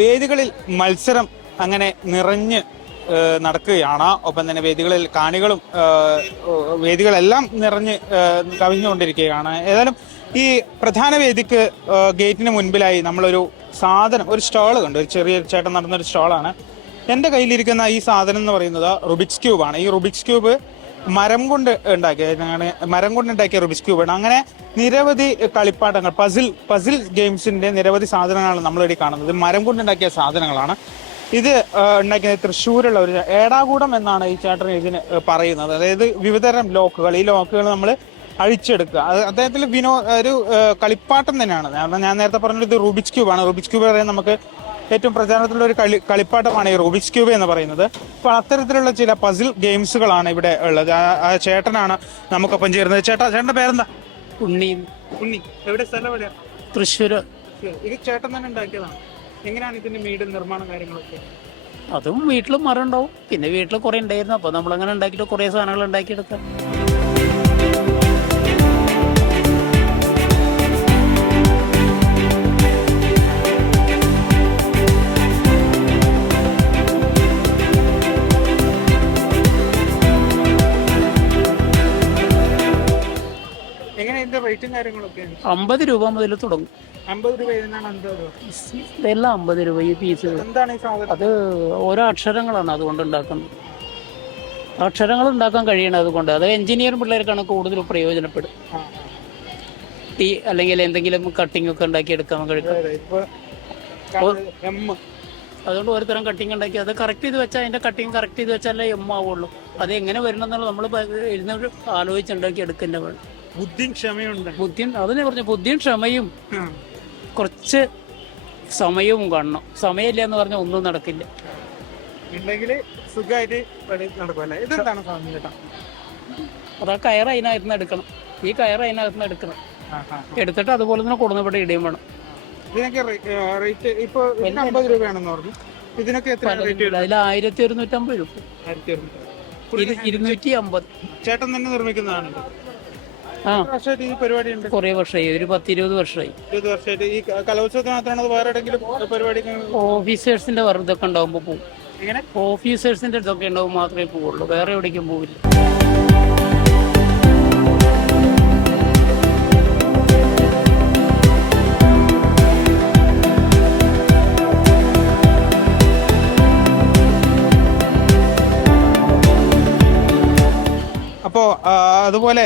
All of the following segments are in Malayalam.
വേദികളിൽ മത്സരം അങ്ങനെ നിറഞ്ഞ് നടക്കുകയാണ്. ഒപ്പം തന്നെ വേദികളിൽ കാണികളും വേദികളെല്ലാം നിറഞ്ഞ് കവിഞ്ഞുകൊണ്ടിരിക്കുകയാണ്. ഏതായാലും ഈ പ്രധാന വേദിക്ക് ഗേറ്റിന് മുൻപിലായി നമ്മളൊരു സാധനം, ഒരു സ്റ്റാള് കണ്ടു. ഒരു ചെറിയ ചേട്ടൻ നടന്നൊരു സ്റ്റാളാണ്. എൻ്റെ കയ്യിലിരിക്കുന്ന ഈ സാധനം എന്ന് പറയുന്നത് റുബിക്സ് ക്യൂബാണ്. ഈ റുബിക്സ് ക്യൂബ് മരം കൊണ്ട് ഉണ്ടാക്കിയ റുബിക്സ് ക്യൂബാണ്. അങ്ങനെ നിരവധി കളിപ്പാട്ടങ്ങൾ, പസിൽ ഗെയിംസിന്റെ നിരവധി സാധനങ്ങളാണ് നമ്മളിവിടെ കാണുന്നത്. മരം കൊണ്ടുണ്ടാക്കിയ സാധനങ്ങളാണ്. ഇത് ഉണ്ടാക്കിയത് തൃശ്ശൂരുള്ള ഒരു ഏടാകൂടം എന്നാണ് ഈ ചേട്ടൻ ഇതിന് പറയുന്നത്. അതായത് വിവിധതരം ലോക്കുകൾ, ഈ ലോക്കുകൾ നമ്മൾ അഴിച്ചെടുക്കുക. അത് അദ്ദേഹത്തിൽ ഒരു കളിപ്പാട്ടം തന്നെയാണ്. കാരണം ഞാൻ നേരത്തെ പറഞ്ഞത് ഇത് റുബിക്സ് ക്യൂബാണ്. റുബിക്സ് ക്യൂബ് പറയുന്നത് നമുക്ക് ഏറ്റവും പ്രചാരത്തിലുള്ള ഒരു കളിപ്പാട്ടമാണ് ഈ റുബിക്സ് ക്യൂബ് എന്ന് പറയുന്നത്. അപ്പോൾ അത്തരത്തിലുള്ള ചില പസിൽ ഗെയിംസുകളാണ് ഇവിടെ ഉള്ളത്. ആ ചേട്ടനാണ് നമുക്കൊപ്പം ചേരുന്നത്. ചേട്ടന്റെ പേരെന്താ? ഉണ്ണി. എവിടെ സ്ഥലം എവിടെയാ? തൃശ്ശൂർ. ഇത് ചേട്ടൻ തന്നെ ഉണ്ടാക്കിയതാണ്. എങ്ങനെയാണ് ഇതിന്റെ വീട് നിർമ്മാണ കാര്യങ്ങളൊക്കെ? അതും വീട്ടിലും മരം ഉണ്ടാവും, പിന്നെ വീട്ടിൽ കുറെ ഉണ്ടായിരുന്നു. അപ്പൊ നമ്മളങ്ങനെ ഉണ്ടാക്കിയിട്ട് കുറെ സാധനങ്ങൾ ഉണ്ടാക്കിയെടുക്കാം. എങ്ങനെ ഇതിന്റെ റേറ്റും കാര്യങ്ങളൊക്കെ? 50 രൂപ മുതൽ തുടങ്ങും. 50 രൂപ. ഇതെല്ലാം 50 രൂപ ഈ പീസുകൾ. എന്താണ് ഈ സാധനം? അത് ഓരോ അക്ഷരങ്ങളാണ് അതുകൊണ്ട് ഉണ്ടാക്കുന്നത്. അക്ഷരങ്ങൾ ഉണ്ടാക്കാൻ കഴിയണം. അതുകൊണ്ട് അത് എഞ്ചിനീയറിംഗ് പിള്ളേർക്കാണ് കൂടുതൽ പ്രയോജനപ്പെടും. അല്ലെങ്കിൽ എന്തെങ്കിലും കട്ടിംഗ് ഒക്കെ ഉണ്ടാക്കി എടുക്കാൻ കഴിയും. അതുകൊണ്ട് ഒരുതരം കട്ടിങ് ഉണ്ടാക്കി അത് കറക്റ്റ് ചെയ്ത് വെച്ചാൽ അതിന്റെ കട്ടിങ് കറക്റ്റ് ചെയ്ത് വെച്ചാലേ ആവുള്ളൂ. അത് എങ്ങനെ വരണം എന്നുള്ളത് നമ്മൾ ആലോചിച്ചുണ്ടാക്കി എടുക്കുന്ന വേണം. ബുദ്ധിയും ക്ഷമയുണ്ട്. അതിനെ പറഞ്ഞ ബുദ്ധിയും ക്ഷമയും കുറച്ച് സമയവും കാണണം. സമയമില്ല എന്ന് പറഞ്ഞാൽ ഒന്നും നടക്കില്ല. അതാ കയറ് അതിനകത്തുനിന്ന് എടുക്കണം. ഈ കയറ് അതിനകത്തുനിന്ന് എടുക്കണം. എടുത്തിട്ട് അതുപോലെ തന്നെ കൊടുന്നവിടെ ഇടുകയും വേണം. ഇതിനൊക്കെ റേറ്റ് ഇപ്പൊ 50 രൂപയാണെന്ന് പറഞ്ഞു. ഇതിനൊക്കെ അതിൽ 1150 രൂപ. 250. ചേട്ടൻ തന്നെ നിർമ്മിക്കുന്നതാണ്. ഈ പരിപാടി ഉണ്ട് കുറെ വർഷമായി, ഒരു 10-20 വർഷമായി. 20 വർഷമായിട്ട് ഈ കലോത്സവത്തിന് മാത്രമാണോ വേറെ എവിടെയെങ്കിലും പരിപാടി? ഓഫീസേഴ്സിന്റെ ഇതൊക്കെ ഉണ്ടാകുമ്പോൾ പോകും. എങ്ങനെ? ഓഫീസേഴ്സിന്റെ ഇതൊക്കെ ഉണ്ടാവും മാത്രമേ പോവുള്ളൂ, വേറെ എവിടേക്കും പോവില്ല. അപ്പോൾ അതുപോലെ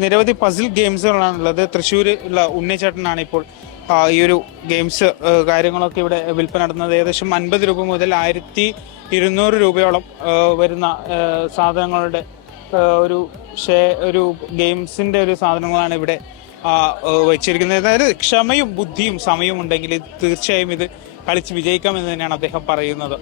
നിരവധി പസിൽ ഗെയിംസുകളാണുള്ളത്. തൃശ്ശൂരുള്ള ഉണ്ണിച്ചേട്ടനാണ് ഇപ്പോൾ ഈ ഒരു ഗെയിംസ് കാര്യങ്ങളൊക്കെ ഇവിടെ വിൽപ്പന നടത്തുന്നത്. ഏകദേശം 50 രൂപ മുതൽ 1200 രൂപയോളം വരുന്ന സാധനങ്ങളുടെ ഒരു ഗെയിംസിന്റെ ഒരു സാധനങ്ങളാണ് ഇവിടെ വെച്ചിരിക്കുന്നത്. അതായത് ക്ഷമയും ബുദ്ധിയും സമയവും ഉണ്ടെങ്കിൽ തീർച്ചയായും ഇത് കളിച്ച് വിജയിക്കാമെന്ന് തന്നെയാണ് അദ്ദേഹം പറയുന്നത്.